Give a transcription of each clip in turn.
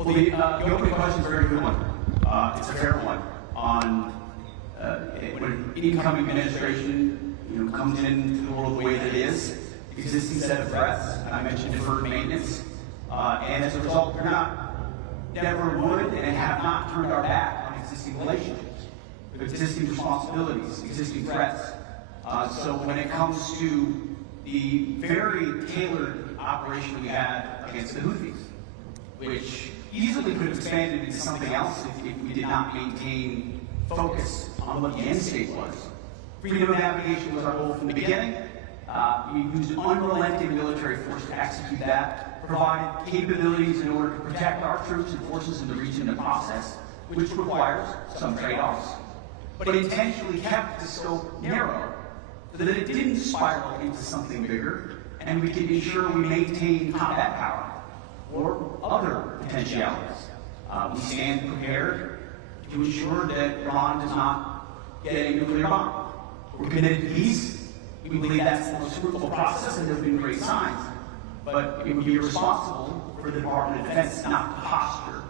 Well, the opening question is a very good one. It's a fair one on when incoming administration comes into the world the way that it is, the existing set of threats. I mentioned deferred maintenance, and as a result, we're never would and have not turned our back on existing relationships, existing responsibilities, existing threats. So when it comes to the very tailored operation we had against the Houthis, which easily could have expanded into something else if we did not maintain focus on what the end state was. Freedom of navigation was our goal from the beginning. We used unrelenting military force to execute that, provided capabilities in order to protect our troops and forces in the region in the process, which requires some trade-offs, but intentionally kept the scope narrow so that it didn't spiral into something bigger, and we could ensure we maintain combat power or other potentialities. We stand prepared to ensure that Iran does not get a nuclear bomb. We're committed to peace. We believe that's the most fruitful process, and there have been great signs. But it would be irresponsible for the Department of Defense not to posture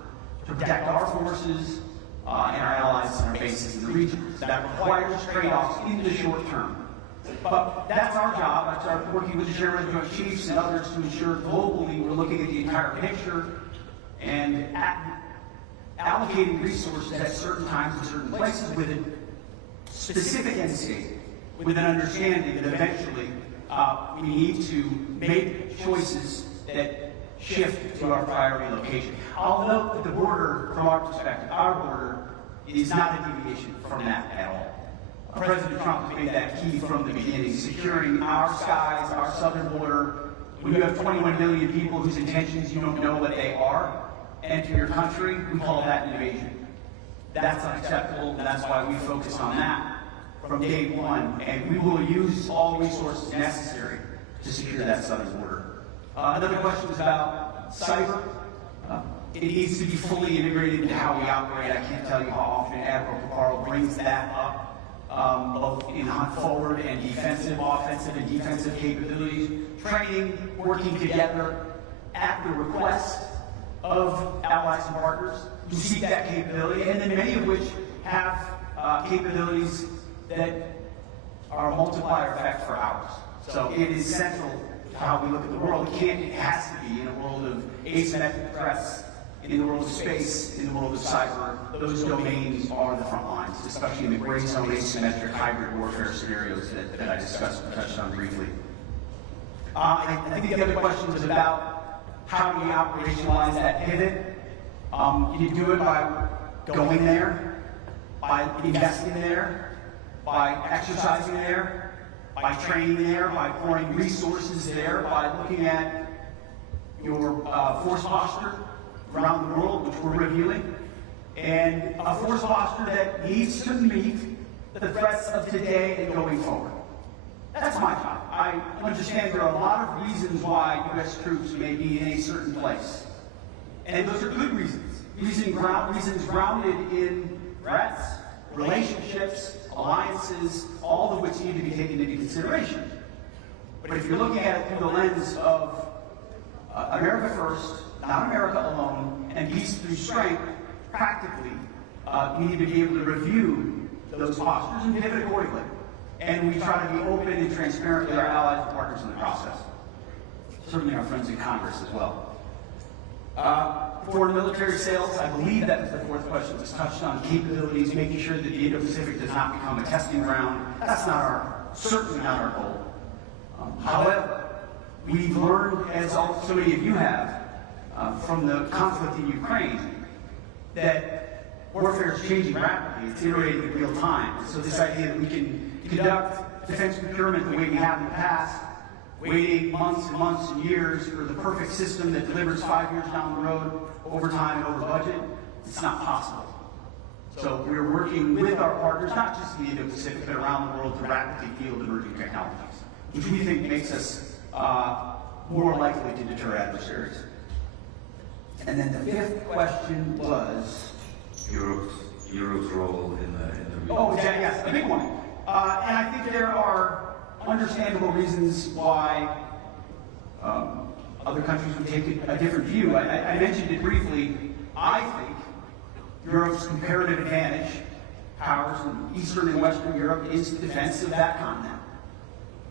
to protect our forces and our allies and our bases in the region. So that requires trade-offs in the short term. But that's our job. That's our working with the Chairman of the Joint Chiefs and others to ensure globally we're looking at the entire picture and allocating resources at certain times in certain places with a specific end state, with an understanding that eventually we need to make choices that shift to our priority location. I'll note that the border, from our perspective, our border is not a deviation from that at all. President Trump has made that key from the beginning, securing our skies, our southern border. When you have 21 million people whose intentions you don't know what they are, enter your country, we call that an invasion. That's unacceptable, and that's why we focus on that from day one, and we will use all resources necessary to secure that southern border. Another question was about cyber. It needs to be fully integrated into how we operate. I can't tell you how often Admiral Picaro brings that up. Both in hunt forward and defensive, offensive and defensive capabilities, training, working together at the request of allies and partners who seek that capability, and then many of which have capabilities that are a multiplier effect for ours. So it is central to how we look at the world. It has to be in a world of asymmetric threats, in the world of space, in the world of cyber. Those domains are the front lines, especially in the gray zone asymmetric hybrid warfare scenarios that I discussed and touched on briefly. I think the other question was about how do we operationalize that pivot. You do it by going there, by investing there, by exercising there, by training there, by pouring resources there, by looking at your force posture around the world, which we're reviewing, and a force posture that needs to meet the threats of today and going forward. That's my job. I understand there are a lot of reasons why U.S. troops may be in a certain place. And those are good reasons. Reasons grounded in threats, relationships, alliances, all of which need to be taken into consideration. But if you're looking at it through the lens of America first, not America alone, and peace through strength, practically, we need to be able to review those postures and pivot accordingly. And we try to be open and transparent with our allies and partners in the process. Certainly our friends in Congress as well. Foreign military sales, I believe that was the fourth question, was touched on capabilities, making sure that the Indo-Pacific does not become a testing ground. That's certainly not our goal. However, we've learned, as so many of you have, from the conflict in Ukraine, that warfare is changing rapidly. It's iterating in real time. So this idea that we can conduct defense procurement the way we have in the past, waiting months and months and years for the perfect system that delivers 5 years down the road, over time and over budget, it's not possible. So we're working with our partners, not just in the Indo-Pacific, but around the world to rapidly field emerging technologies, which we think makes us more likely to deter adversaries. And then the fifth question was Europe's role in the region. Oh, yes, a big one. And I think there are understandable reasons why Other countries would take a different view. I mentioned it briefly. I think Europe's comparative advantage, powers in Eastern and Western Europe, is the defense of that continent.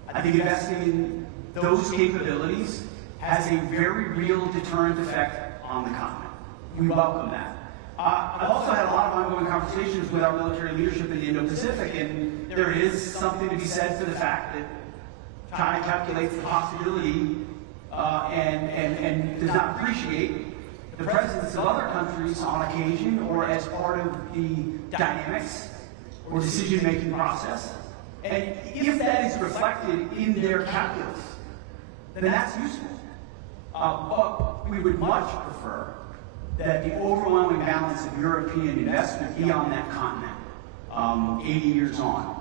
I think investing in those capabilities has a very real deterrent effect on the continent. We welcome that. I've also had a lot of ongoing conversations with our military leadership in the Indo-Pacific, and there is something to be said for the fact that China calculates the possibility and does not appreciate the presence of other countries on occasion or as part of the dynamics or decision-making process. And if that is reflected in their calculus, then that's useful. But we would much prefer that the overwhelming balance of European investment be on that continent 80 years on.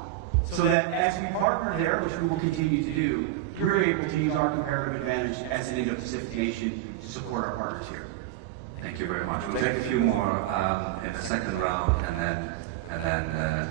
So that as we partner there, which we will continue to do, we're able to use our comparative advantage as an Indo-Pacific nation to support our partners here. Thank you very much. We'll take a few more in the second round, and then